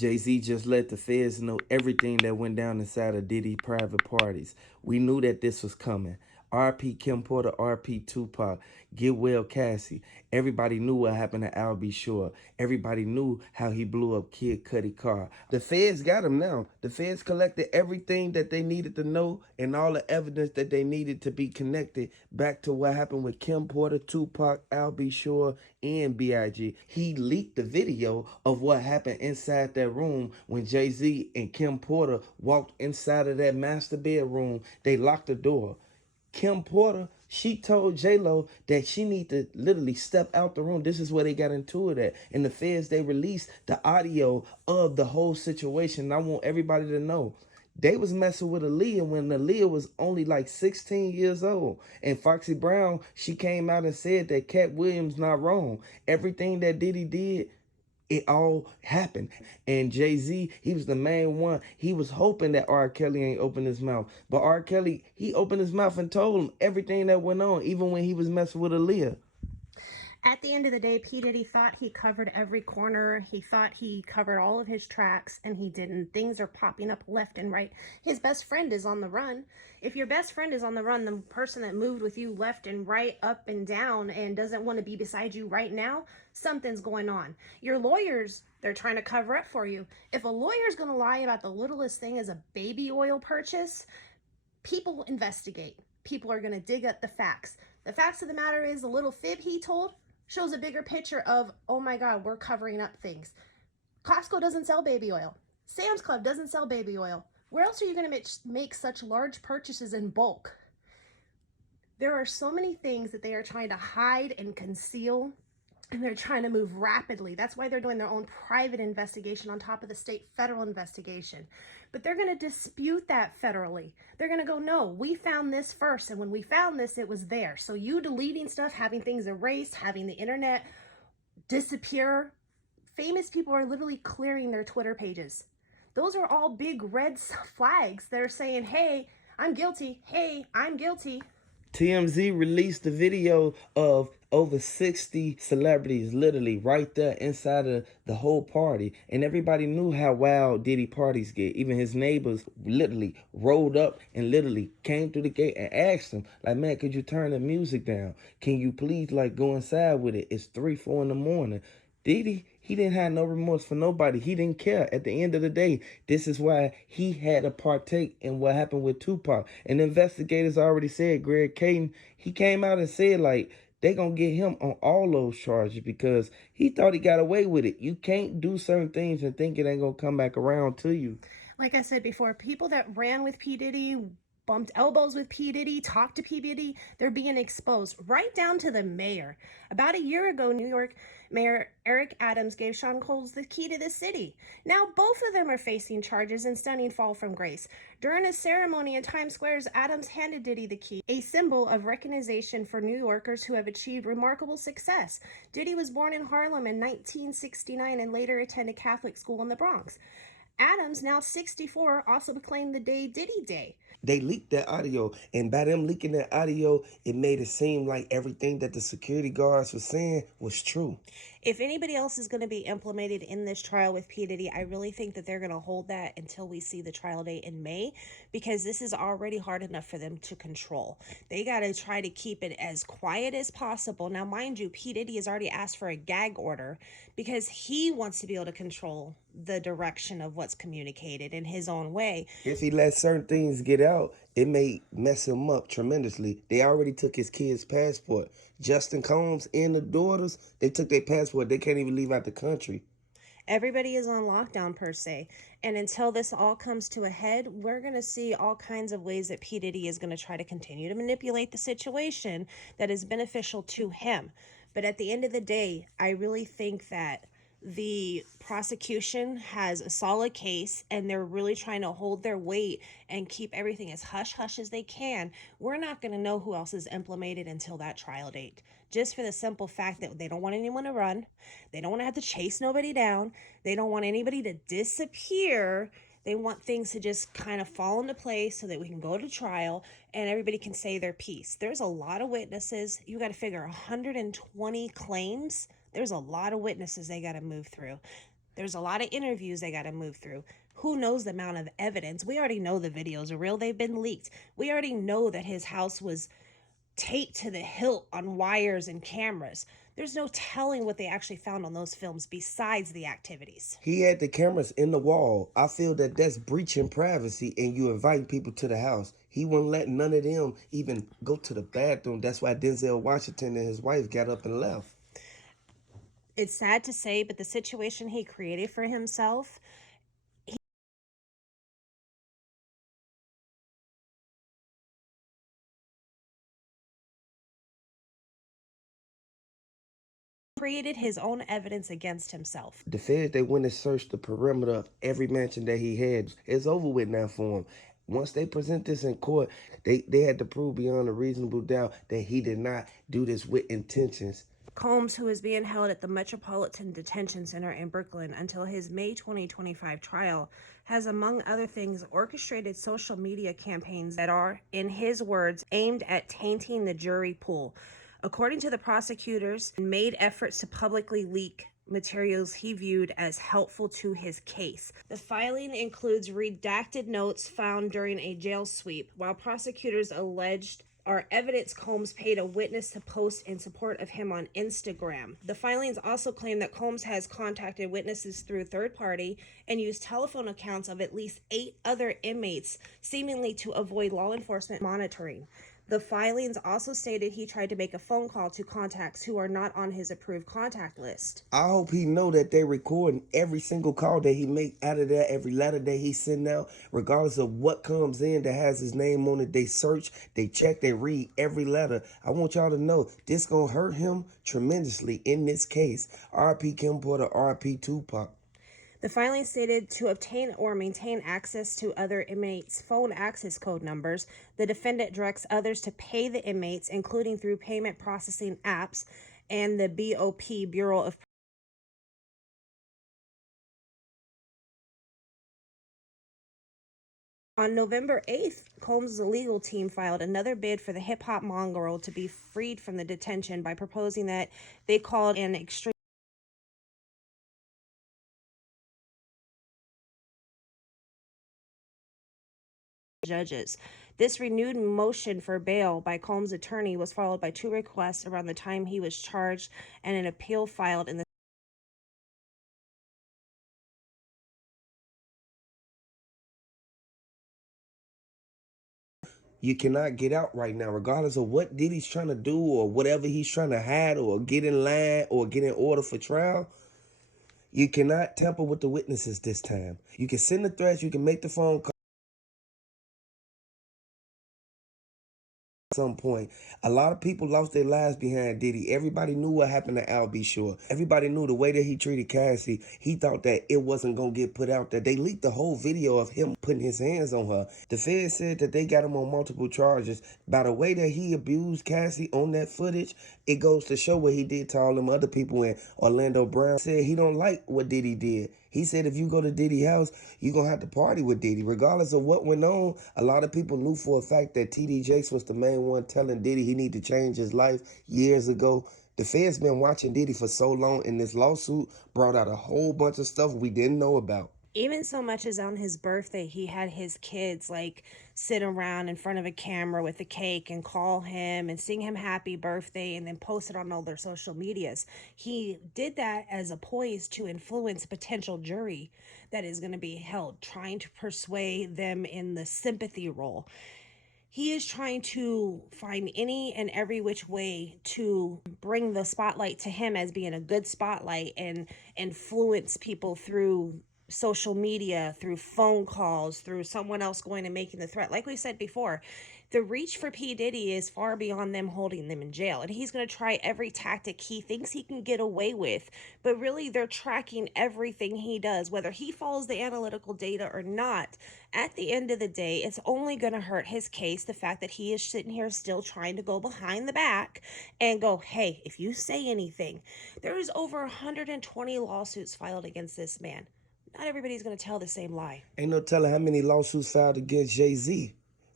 Jay-Z just let the feds know everything that went down inside of Diddy private parties. We knew that this was coming. RP Kim Porter, RP Tupac, Get Well Cassie. Everybody knew what happened to Al B. Shore. Everybody knew how he blew up Kid Cudi car. The feds got him now. The feds collected everything that they needed to know and all the evidence that they needed to be connected back to what happened with Kim Porter, Tupac, Al B. Shore, and B.I.G. He leaked the video of what happened inside that room when Jay-Z and Kim Porter walked inside of that master bedroom. They locked the door. Kim Porter, she told J-Lo that she need to literally step out the room. This is where they got into it at. And the feds, they released the audio of the whole situation. And I want everybody to know, they was messing with Aaliyah when Aaliyah was only like 16 years old. And Foxy Brown, she came out and said that Cat Williams not wrong. Everything that Diddy did, it all happened. And Jay-Z, he was the main one. He was hoping that R. Kelly ain't opened his mouth. But R. Kelly, he opened his mouth and told him everything that went on, even when he was messing with Aaliyah. At the end of the day, P. Diddy thought he covered every corner. He thought he covered all of his tracks, and he didn't. Things are popping up left and right. His best friend is on the run. If your best friend is on the run, the person that moved with you left and right, up and down, and doesn't want to be beside you right now, something's going on. Your lawyers, they're trying to cover up for you. If a lawyer's going to lie about the littlest thing as a baby oil purchase, people investigate. People are going to dig up the facts. The facts of the matter is, the little fib he told shows a bigger picture of, oh my God, we're covering up things. Costco doesn't sell baby oil. Sam's Club doesn't sell baby oil. Where else are you going to make such large purchases in bulk? There are so many things that they are trying to hide and conceal, and they're trying to move rapidly. That's why they're doing their own private investigation on top of the state federal investigation. But they're going to dispute that federally. They're going to go, no, we found this first. And when we found this, it was there. So you deleting stuff, having things erased, having the internet disappear. Famous people are literally clearing their Twitter pages. Those are all big red flags that are saying, hey, I'm guilty. Hey, I'm guilty. TMZ released the video of over 60 celebrities literally right there inside of the whole party. And everybody knew how wild Diddy parties get. Even his neighbors literally rolled up and literally came through the gate and asked him, like, man, could you turn the music down? Can you please, like, go inside with it? It's 3, 4 in the morning. Diddy, he didn't have no remorse for nobody. He didn't care. At the end of the day, this is why he had to partake in what happened with Tupac. And investigators already said, Greg Caden, he came out and said, like, they gonna get him on all those charges because he thought he got away with it. You can't do certain things and think it ain't gonna come back around to you. Like I said before, people that ran with P. Diddy, bumped elbows with P. Diddy, talked to P. Diddy, they're being exposed, right down to the mayor. About a year ago, New York Mayor Eric Adams gave Sean Combs the key to the city. Now both of them are facing charges and stunning fall from grace. During a ceremony in Times Square, Adams handed Diddy the key, a symbol of recognition for New Yorkers who have achieved remarkable success. Diddy was born in Harlem in 1969 and later attended Catholic school in the Bronx. Adams, now 64, also proclaimed the day Diddy Day. They leaked that audio, and by them leaking that audio, it made it seem like everything that the security guards were saying was true. If anybody else is going to be implemented in this trial with P. Diddy, I really think that they're going to hold that until we see the trial date in May, because this is already hard enough for them to control. They got to try to keep it as quiet as possible. Now, mind you, P. Diddy has already asked for a gag order because he wants to be able to control the direction of what's communicated in his own way. If he lets certain things get out, it may mess him up tremendously. They already took his kid's passport. Justin Combs and the daughters, they took their passport. They can't even leave out the country. Everybody is on lockdown per se. And until this all comes to a head, we're going to see all kinds of ways that P. Diddy is going to try to continue to manipulate the situation that is beneficial to him. But at the end of the day, I really think that the prosecution has a solid case and they're really trying to hold their weight and keep everything as hush-hush as they can. We're not going to know who else is implemented until that trial date, just for the simple fact that they don't want anyone to run. They don't want to have to chase nobody down. They don't want anybody to disappear. They want things to just kind of fall into place so that we can go to trial and everybody can say their piece. There's a lot of witnesses. You got to figure 120 claims. There's a lot of witnesses they got to move through. There's a lot of interviews they got to move through. Who knows the amount of evidence? We already know the videos are real. They've been leaked. We already know that his house was taped to the hilt on wires and cameras. There's no telling what they actually found on those films besides the activities. He had the cameras in the wall. I feel that that's breaching privacy and you invite people to the house. He wouldn't let none of them even go to the bathroom. That's why Denzel Washington and his wife got up and left. It's sad to say, but the situation he created for himself, created his own evidence against himself. The feds, they went and searched the perimeter of every mansion that he had. It's over with now for him. Once they present this in court, they had to prove beyond a reasonable doubt that he did not do this with intentions. Combs, who is being held at the Metropolitan Detention Center in Brooklyn until his May 2025 trial, has, among other things, orchestrated social media campaigns that are, in his words, aimed at tainting the jury pool. According to the prosecutors, made efforts to publicly leak materials he viewed as helpful to his case. The filing includes redacted notes found during a jail sweep, while prosecutors alleged are evidence Combs paid a witness to post in support of him on Instagram. The filings also claim that Combs has contacted witnesses through third party and used telephone accounts of at least 8 other inmates, seemingly to avoid law enforcement monitoring. The filings also stated he tried to make a phone call to contacts who are not on his approved contact list. I hope he know that they recording every single call that he make out of that, every letter that he send out, regardless of what comes in that has his name on it. They search, they check, they read every letter. I want y'all to know this gonna hurt him tremendously in this case. R.P. Kim Porter, R.P. Tupac. The filing stated to obtain or maintain access to other inmates' phone access code numbers, the defendant directs others to pay the inmates, including through payment processing apps and the BOP, Bureau of. On November 8th, Combs' legal team filed another bid for the hip-hop mongrel to be freed from the detention by proposing that they called an extreme judges. This renewed motion for bail by Combs' attorney was followed by 2 requests around the time he was charged and an appeal filed in the You cannot get out right now, regardless of what Diddy's trying to do or whatever he's trying to hide or get in line or get in order for trial. You cannot tamper with the witnesses this time. You can send the threats, you can make the phone call. Some point, a lot of people lost their lives behind Diddy. Everybody knew what happened to Al B. Shore. Everybody knew the way that he treated Cassie. He thought that it wasn't gonna get put out there. They leaked the whole video of him putting his hands on her. The Fed said that they got him on multiple charges. By the way that he abused Cassie on that footage, it goes to show what he did to all them other people. And Orlando Brown said he don't like what Diddy did. He said if you go to Diddy's house, you're going to have to party with Diddy. Regardless of what went on, a lot of people knew for a fact that T.D. Jakes was the main one telling Diddy he need to change his life years ago. The Fed's been watching Diddy for so long, and this lawsuit brought out a whole bunch of stuff we didn't know about. Even so much as on his birthday, he had his kids like sit around in front of a camera with a cake and call him and sing him happy birthday and then post it on all their social medias. He did that as a poise to influence a potential jury that is going to be held, trying to persuade them in the sympathy role. He is trying to find any and every which way to bring the spotlight to him as being a good spotlight and influence people through social media, through phone calls, through someone else going and making the threat. Like we said before, the reach for P. Diddy is far beyond them holding them in jail. And he's going to try every tactic he thinks he can get away with. But really, they're tracking everything he does, whether he follows the analytical data or not. At the end of the day, it's only going to hurt his case, the fact that he is sitting here still trying to go behind the back and go, hey, if you say anything, there is over 120 lawsuits filed against this man. Not everybody's going to tell the same lie. Ain't no telling how many lawsuits filed against Jay-Z.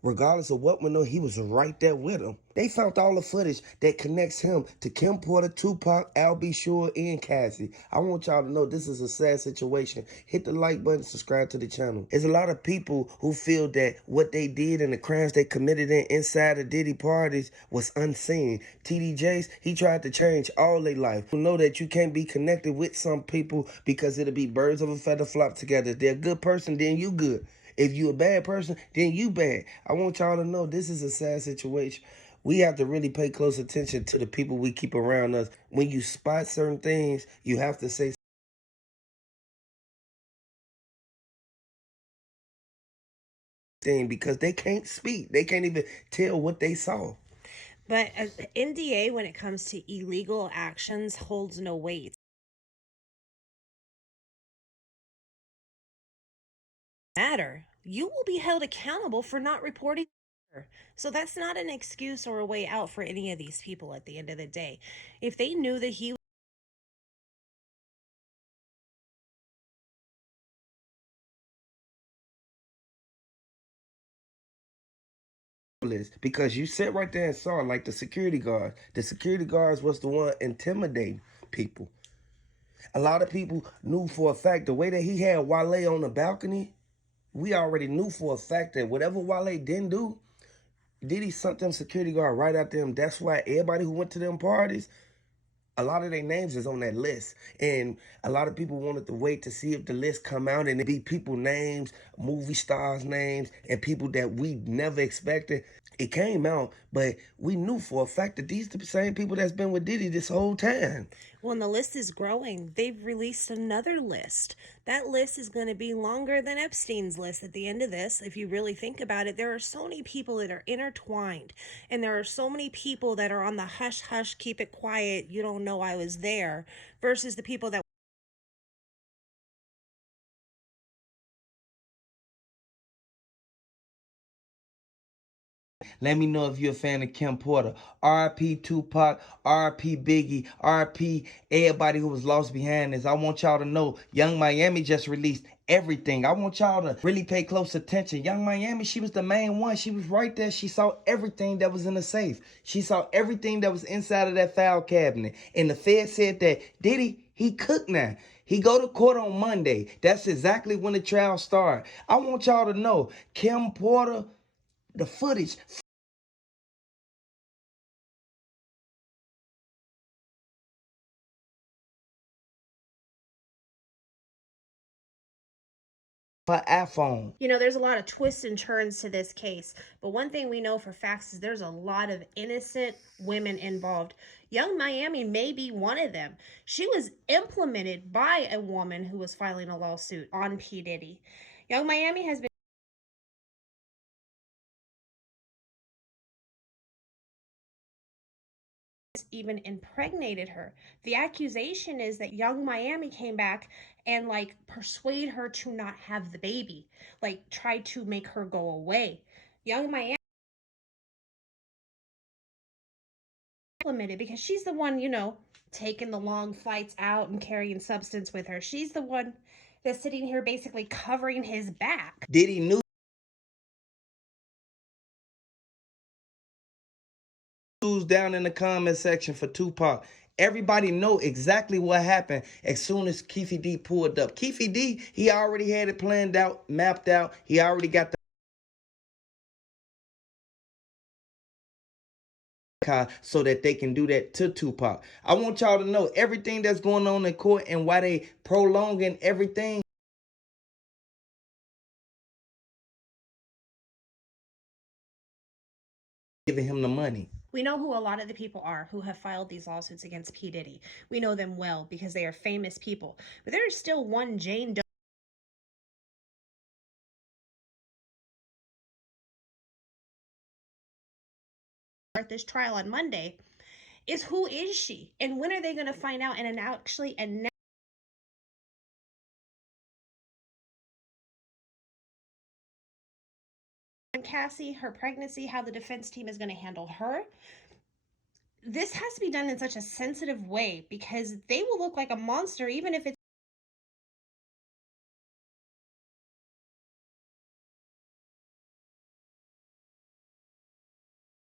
regardless of what went on, he was right there with him. They found all the footage that connects him to Kim Porter, Tupac, Al B. Sure, and Cassie. I want y'all to know this is a sad situation. Hit the like button, subscribe to the channel. There's a lot of people who feel that what they did and the crimes they committed inside the Diddy parties was unseen. TD Jakes, he tried to change all their life. You know that you can't be connected with some people because it'll be birds of a feather flock together. If they're a good person, then you good. If you a bad person, then you bad. I want y'all to know this is a sad situation. We have to really pay close attention to the people we keep around us. When you spot certain things, you have to say thing because they can't speak. They can't even tell what they saw. But NDA, when it comes to illegal actions, holds no weight. Matter. You will be held accountable for not reporting. So that's not an excuse or a way out for any of these people at the end of the day. If they knew that he because you sit right there and saw like the security guards. The security guards was the one intimidating people. A lot of people knew for a fact the way that he had Wale on the balcony, we already knew for a fact that whatever Wale didn't do, Diddy sent them security guard right after him. That's why everybody who went to them parties, a lot of their names is on that list. And a lot of people wanted to wait to see if the list come out and it be people names, movie stars names, and people that we never expected. It came out, but we knew for a fact that these the same people that's been with Diddy this whole time. When the list is growing, they've released another list. That list is going to be longer than Epstein's list at the end of this. If you really think about it, there are so many people that are intertwined, and there are so many people that are on the hush hush, keep it quiet, you don't know I was there, versus the people that Let me know if you're a fan of Kim Porter. R.I.P. Tupac, R.I.P. Biggie, R.I.P. everybody who was lost behind this. I want y'all to know Young Miami just released everything. I want y'all to really pay close attention. Young Miami, she was the main one. She was right there. She saw everything that was in the safe. She saw everything that was inside of that file cabinet. And the Fed said that Diddy, he cooked now. He go to court on Monday. That's exactly when the trial started. I want y'all to know Kim Porter, the footage for iPhone. there's a lot of twists and turns to this case, but one thing we know for facts is there's a lot of innocent women involved. Young Miami may be one of them. She was implemented by a woman who was filing a lawsuit on P. Diddy. Young Miami has been even impregnated her. The accusation is that Young Miami came back and like persuade her to not have the baby, like tried to make her go away. Young Miami implemented because she's the one, taking the long flights out and carrying substance with her. She's the one that's sitting here basically covering his back. Diddy knew down in the comment section for Tupac. Everybody know exactly what happened as soon as Keefe D pulled up. Keefe D, he already had it planned out, mapped out. He already got the car so that they can do that to Tupac. I want y'all to know everything that's going on in court and why they prolonging everything. Giving him the money. We know who a lot of the people are who have filed these lawsuits against P. Diddy. We know them well because they are famous people. But there is still one Jane Doe start this trial on Monday. Is who is she? And when are they going to find out and actually announce Cassie, her pregnancy, how the defense team is going to handle her? This has to be done in such a sensitive way because they will look like a monster even if it's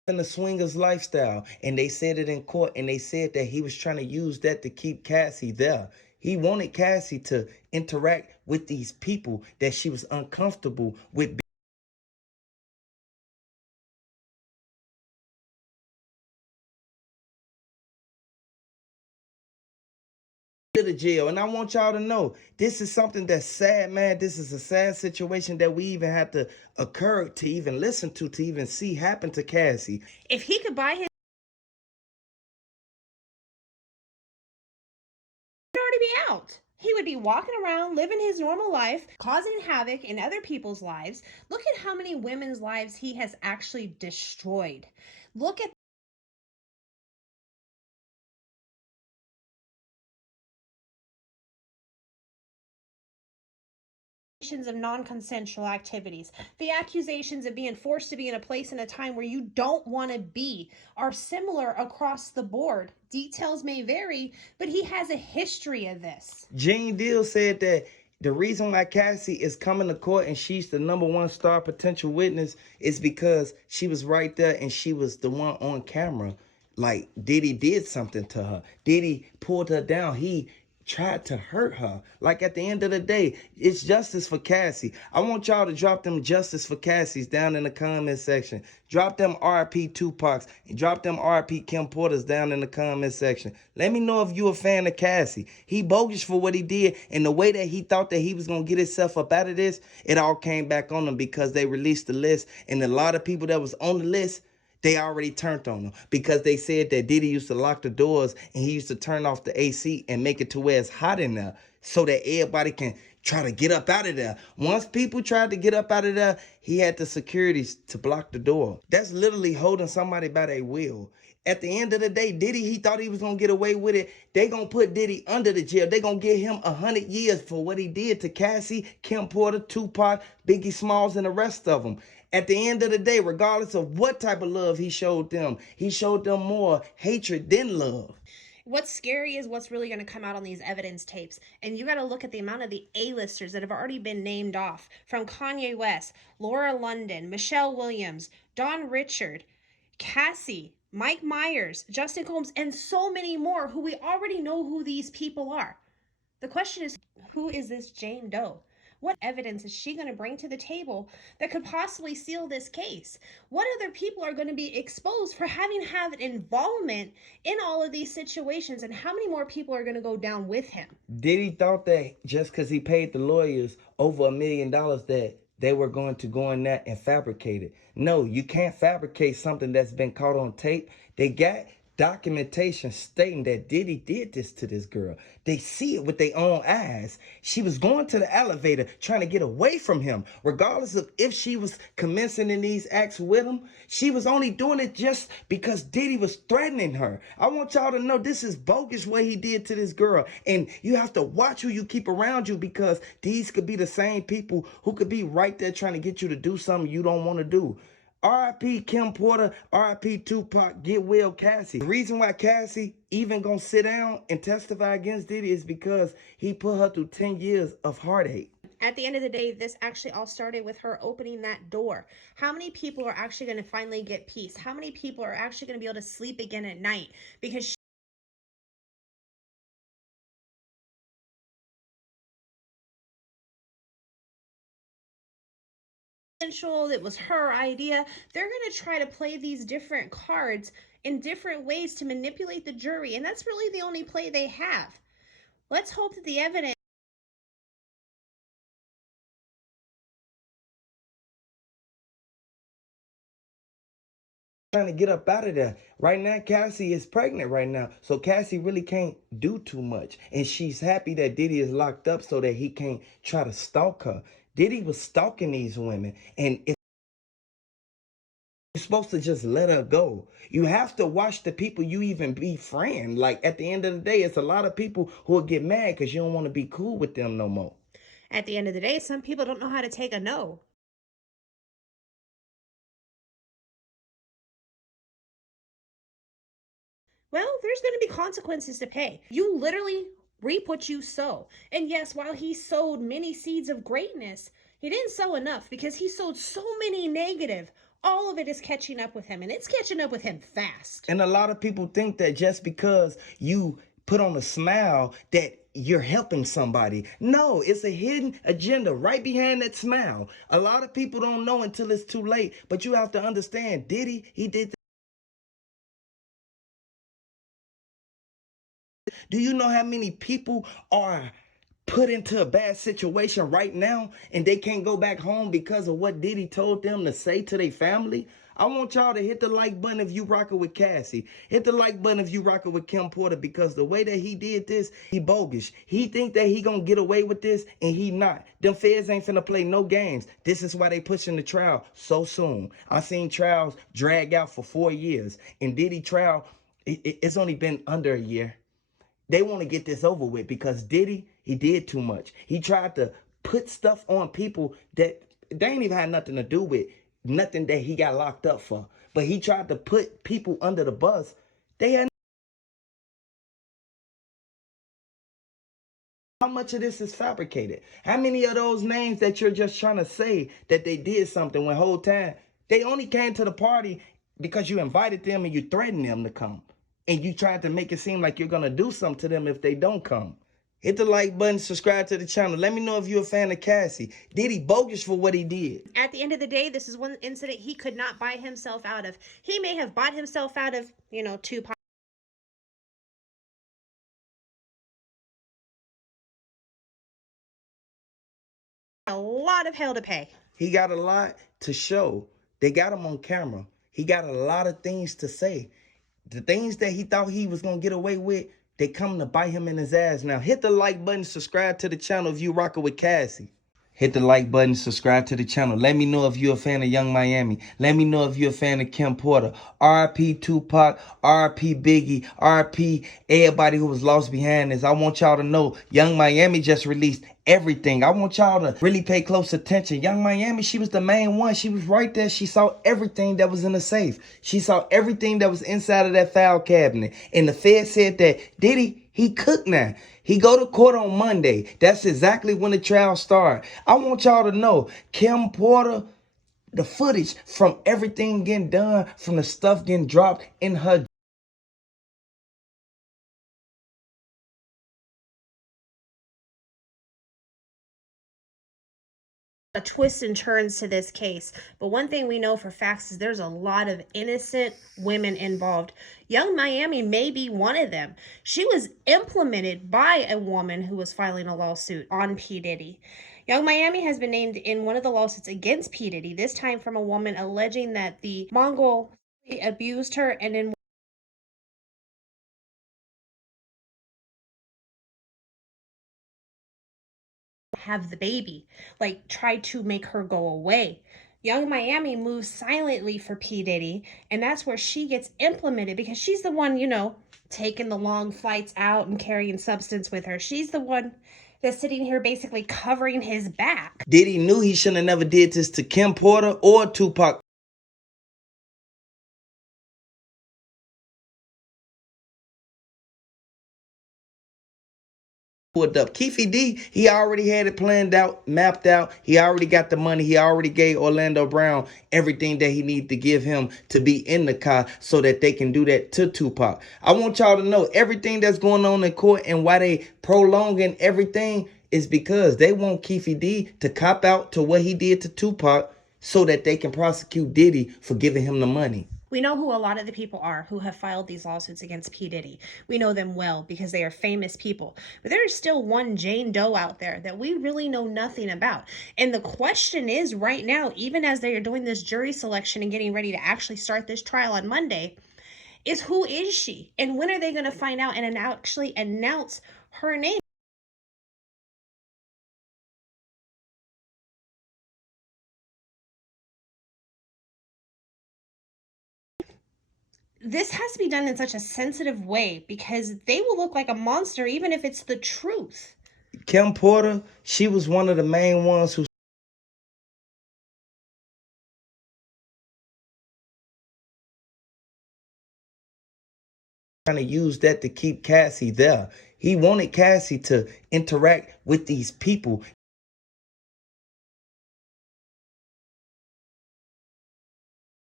in the swingers lifestyle, and they said it in court, and they said that he was trying to use that to keep Cassie there. He wanted Cassie to interact with these people that she was uncomfortable with. To the jail. And I want y'all to know this is something that's sad, man. This is a sad situation that we even had to occur to even listen to even see happen to Cassie. If he could buy his, he'd already be out. He would be walking around living his normal life, causing havoc in other people's lives. Look at how many women's lives he has actually destroyed. Look at of non-consensual activities, the accusations of being forced to be in a place and a time where you don't want to be are similar across the board. Details may vary, but he has a history of this. Jane Deal said that the reason why Cassie is coming to court and she's the #1 star potential witness is because she was right there and she was the one on camera. Like Diddy did something to her. Diddy pulled her down. He tried to hurt her. Like at the end of the day, it's justice for Cassie. I want y'all to drop them justice for Cassies down in the comment section. Drop them RP Tupacs and drop them RP Kim Porters down in the comment section. Let me know if you a fan of Cassie. He bogus for what he did, and the way that he thought that he was gonna get himself up out of this, it all came back on him because they released the list, and a lot of people that was on the list, they already turned on him because they said that Diddy used to lock the doors and he used to turn off the AC and make it to where it's hot in there so that everybody can try to get up out of there. Once people tried to get up out of there, he had the securities to block the door. That's literally holding somebody by their will. At the end of the day, Diddy, he thought he was going to get away with it. They going to put Diddy under the jail. They going to give him 100 years for what he did to Cassie, Kim Porter, Tupac, Biggie Smalls, and the rest of them. At the end of the day, regardless of what type of love he showed them more hatred than love. What's scary is what's really going to come out on these evidence tapes. And you got to look at the amount of the A-listers that have already been named off, from Kanye West, Laura London, Michelle Williams, Don Richard, Cassie, Mike Myers, Justin Combs, and so many more who we already know who these people are. The question is, who is this Jane Doe? What evidence is she going to bring to the table that could possibly seal this case? What other people are going to be exposed for having had involvement in all of these situations, and how many more people are going to go down with him? Diddy thought that just because he paid the lawyers over $1 million that they were going to go in there and fabricate it. No, you can't fabricate something that's been caught on tape. They got documentation stating that Diddy did this to this girl. They see it with their own eyes. She was going to the elevator trying to get away from him. Regardless of if she was commencing in these acts with him, she was only doing it just because Diddy was threatening her. I want y'all to know this is bogus what he did to this girl. And you have to watch who you keep around you, because these could be the same people who could be right there trying to get you to do something you don't want to do. R.I.P. Kim Porter, R.I.P. Tupac, get well Cassie. The reason why Cassie even gonna sit down and testify against Diddy is because he put her through 10 years of heartache. At the end of the day, this actually all started with her opening that door. How many people are actually going to finally get peace? How many people are actually going to be able to sleep again at night? Because it was her idea. They're going to try to play these different cards in different ways to manipulate the jury, and that's really the only play they have. Let's hope that the evidence trying to get up out of there. Right now, Cassie is pregnant right now. So Cassie really can't do too much. And she's happy that Diddy is locked up so that he can't try to stalk her. Diddy was stalking these women. And it's you're supposed to just let her go. You have to watch the people you even befriend. Like at the end of the day, it's a lot of people who will get mad because you don't want to be cool with them no more. at the end of the day, some people don't know how to take a no. Well, there's going to be consequences to pay. You literally reap what you sow. And yes, while he sowed many seeds of greatness, he didn't sow enough because he sowed so many negative All of it is catching up with him, and it's catching up with him fast. And a lot of people think that just because you put on a smile that you're helping somebody. No, it's a hidden agenda right behind that smile. A lot of people don't know until it's too late, but you have to understand, Diddy, he did. Do you know how many people are put into a bad situation right now and they can't go back home because of what Diddy told them to say to their family? I want y'all to hit the like button if you rocking with Cassie. Hit the like button if you rocking with Kim Porter, because the way that he did this, he bogus. He think that he gonna get away with this and he not. Them feds ain't finna play no games. This is why they pushing the trial so soon. I seen trials drag out for 4 years. And Diddy trial, it's only been under a year. They want to get this over with because Diddy, he did too much. He tried to put stuff on people that they ain't even had nothing to do with, nothing that he got locked up for. But he tried to put people under the bus. They had. How much of this is fabricated? How many of those names that you're just trying to say that they did something when whole time they only came to the party because you invited them and you threatened them to come, and you tried to make it seem like you're gonna do something to them if they don't come? Hit the like button, subscribe to the channel. Let me know if you're a fan of Cassie. Did he bogus for what he did? At the end of the day, this is one incident he could not buy himself out of. He may have bought himself out of, two a lot of hell to pay. He got a lot to show. They got him on camera. He got a lot of things to say. The things that he thought he was going to get away with, they come to bite him in his ass now. Hit the like button, subscribe to the channel if you rocking with Cassie. Hit the like button, subscribe to the channel. Let me know if you're a fan of Young Miami. Let me know if you're a fan of Kim Porter. R.I.P. Tupac, R.I.P. Biggie, R.I.P. everybody who was lost behind this. I want y'all to know Young Miami just released everything. I want y'all to really pay close attention. Young Miami, she was the main one. She was right there. She saw everything that was in the safe. She saw everything that was inside of that file cabinet. And the Fed said that Diddy, he cooked now. He go to court on Monday. That's exactly when the trial start. I want y'all to know, Kim Porter, the footage from everything getting done, from the stuff getting dropped in her twists and turns to this case, but one thing we know for facts is there's a lot of innocent women involved. Young Miami may be one of them. She was implemented by a woman who was filing a lawsuit on P. Diddy. Young Miami has been named in one of the lawsuits against P. Diddy, this time from a woman alleging that the Mongol abused her and then have the baby, like try to make her go away. Young Miami moves silently for P. Diddy, and that's where she gets implemented because she's the one, taking the long flights out and carrying substance with her. She's the one that's sitting here basically covering his back. Diddy knew he shouldn't have never did this to Kim Porter or Tupac. Pulled up. Keefy D, he already had it planned out, mapped out. He already got the money. He already gave Orlando Brown everything that he needed to give him to be in the car so that they can do that to Tupac. I want y'all to know everything that's going on in court and why they prolonging everything is because they want Keefy D to cop out to what he did to Tupac so that they can prosecute Diddy for giving him the money. We know who a lot of the people are who have filed these lawsuits against P. Diddy. We know them well because they are famous people. But there is still one Jane Doe out there that we really know nothing about. And the question is right now, even as they are doing this jury selection and getting ready to actually start this trial on Monday, is who is she? And when are they going to find out and actually announce her name? This has to be done in such a sensitive way because they will look like a monster even if it's the truth. Kim Porter, she was one of the main ones who trying to use that to keep Cassie there. He wanted Cassie to interact with these people.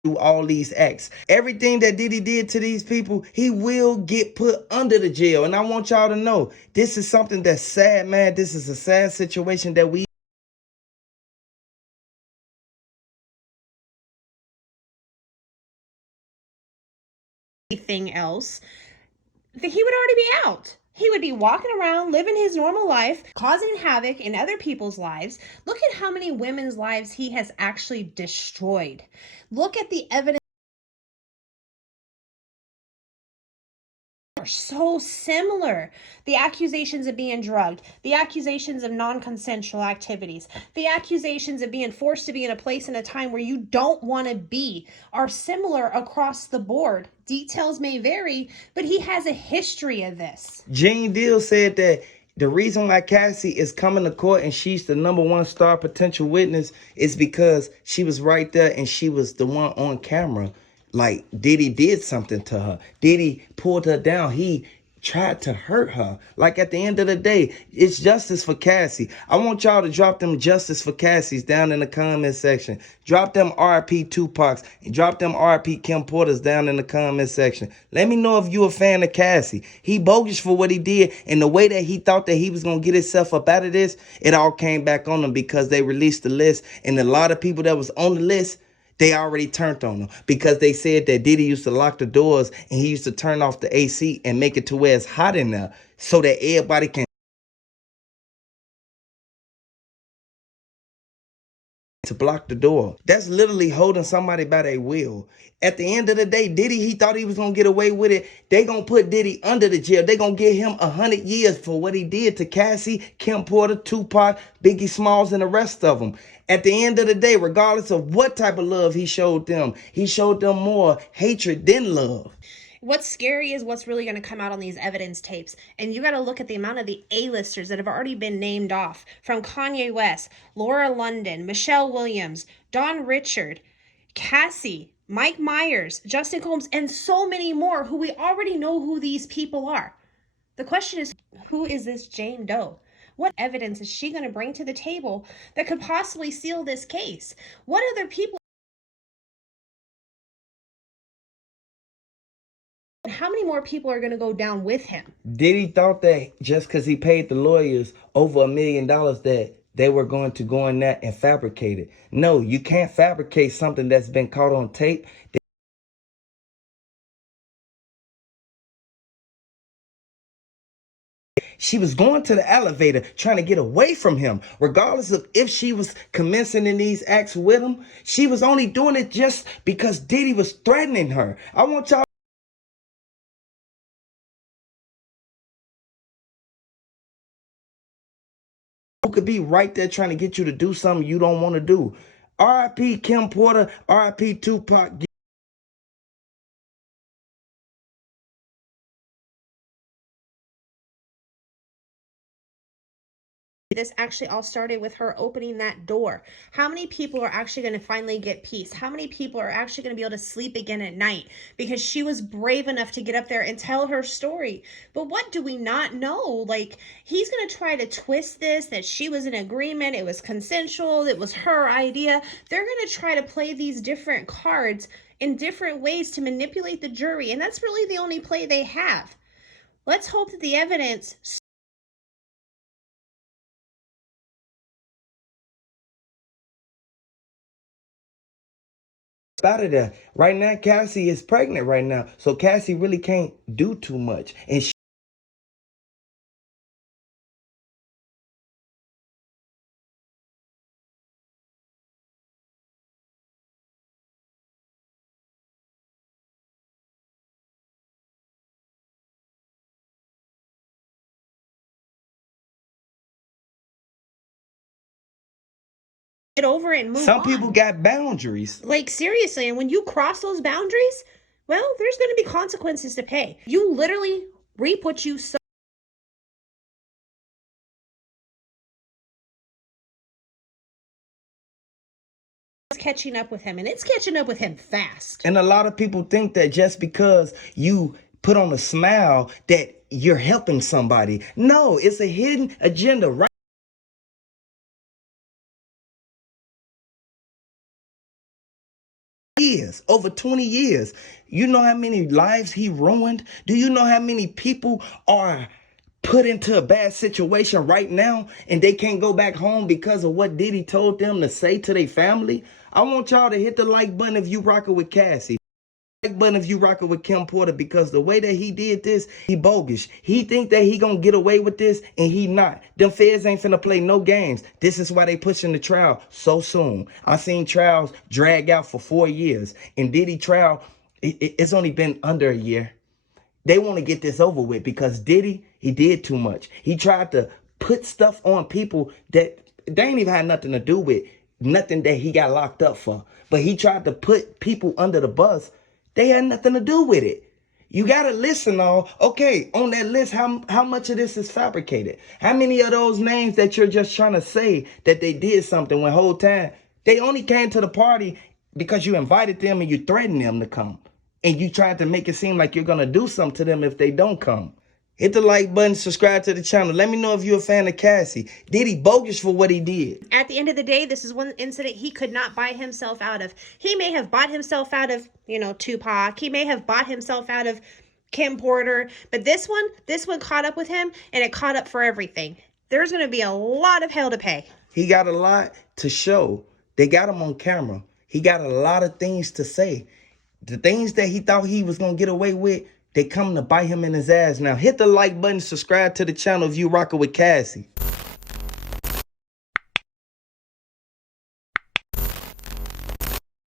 do all these acts. Everything that Diddy did to these people, he will get put under the jail. And I want y'all to know, this is something that's sad, man. This is a sad situation that we anything else, that he would already be out. He would be walking around, living his normal life, causing havoc in other people's lives. Look at how many women's lives he has actually destroyed. Look at the evidence. Are so similar. The accusations of being drugged, the accusations of non-consensual activities, the accusations of being forced to be in a place and a time where you don't want to be are similar across the board. Details may vary, but he has a history of this. Gene Deal said that the reason why Cassie is coming to court and she's the #1 star potential witness is because she was right there and she was the one on camera. Like, Diddy did something to her. Diddy pulled her down. He tried to hurt her. Like, at the end of the day, it's justice for Cassie. I want y'all to drop them justice for Cassies down in the comment section. Drop them RP Tupacs and drop them RP Kim Porters down in the comment section. Let me know if you a fan of Cassie. He bogus for what he did, and the way that he thought that he was gonna get himself up out of this, it all came back on him because they released the list, and a lot of people that was on the list, they already turned on him because they said that Diddy used to lock the doors and he used to turn off the AC and make it to where it's hot in there so that everybody can to block the door. That's literally holding somebody by their will. At the end of the day, Diddy, he thought he was going to get away with it. They going to put Diddy under the jail. They going to give him 100 years for what he did to Cassie, Kim Porter, Tupac, Biggie Smalls, and the rest of them. At the end of the day, regardless of what type of love he showed them more hatred than love. What's scary is what's really going to come out on these evidence tapes. And you got to look at the amount of the A-listers that have already been named off. From Kanye West, Laura London, Michelle Williams, Don Richard, Cassie, Mike Myers, Justin Combs, and so many more who we already know who these people are. The question is, who is this Jane Doe? What evidence is she going to bring to the table that could possibly seal this case? What other people? How many more people are going to go down with him? Diddy thought that just because he paid the lawyers over $1 million that they were going to go in there and fabricate it. No, you can't fabricate something that's been caught on tape. She was going to the elevator trying to get away from him. Regardless of if she was commencing in these acts with him, she was only doing it just because Diddy was threatening her. I want y'all who could be right there trying to get you to do something you don't want to do. R.I.P. Kim Porter, R.I.P. Tupac. This actually all started with her opening that door. How many people are actually going to finally get peace? How many people are actually going to be able to sleep again at night because she was brave enough to get up there and tell her story? But what do we not know? Like, he's going to try to twist this, that she was in agreement, it was consensual, it was her idea. They're going to try to play these different cards in different ways to manipulate the jury, and that's really the only play they have. Let's hope that the evidence out of there. Right now, Cassie is pregnant right now. So Cassie really can't do too much. And get over it and move some on. people got boundaries. Like, seriously, and when you cross those boundaries, well, there's going to be consequences to pay. You literally reap what you sow. It's catching up with him, and it's catching up with him fast. And a lot of people think that just because you put on a smile that you're helping somebody. No, it's a hidden agenda, right? years, over 20 years. You know how many lives he ruined? Do you know how many people are put into a bad situation right now and they can't go back home because of what Diddy told them to say to their family? I want y'all to hit the like button if you rocking with Cassie. Like button if you rocking with Kim Porter, because the way that he did this, he bogus. He think that he gonna get away with this and he not. Them feds ain't finna play no games. This is why they pushing the trial so soon. I seen trials drag out for 4 years, and Diddy trial, it's only been under a year. They want to get this over with because Diddy, he did too much. He tried to put stuff on people that they ain't even had nothing to do with, nothing that he got locked up for. But he tried to put people under the bus. They had nothing to do with it. You got to listen on, okay, on that list, how much of this is fabricated? How many of those names that you're just trying to say that they did something when whole time they only came to the party because you invited them and you threatened them to come? And you tried to make it seem like you're going to do something to them if they don't come. Hit the like button, subscribe to the channel. Let me know if you're a fan of Cassie. Diddy bogus for what he did. At the end of the day, this is one incident he could not buy himself out of. He may have bought himself out of, Tupac. He may have bought himself out of Kim Porter. But this one caught up with him, and it caught up for everything. There's going to be a lot of hell to pay. He got a lot to show. They got him on camera. He got a lot of things to say. The things that he thought he was going to get away with, they come to bite him in his ass now. Hit the like button, subscribe to the channel if you rocking with Cassie.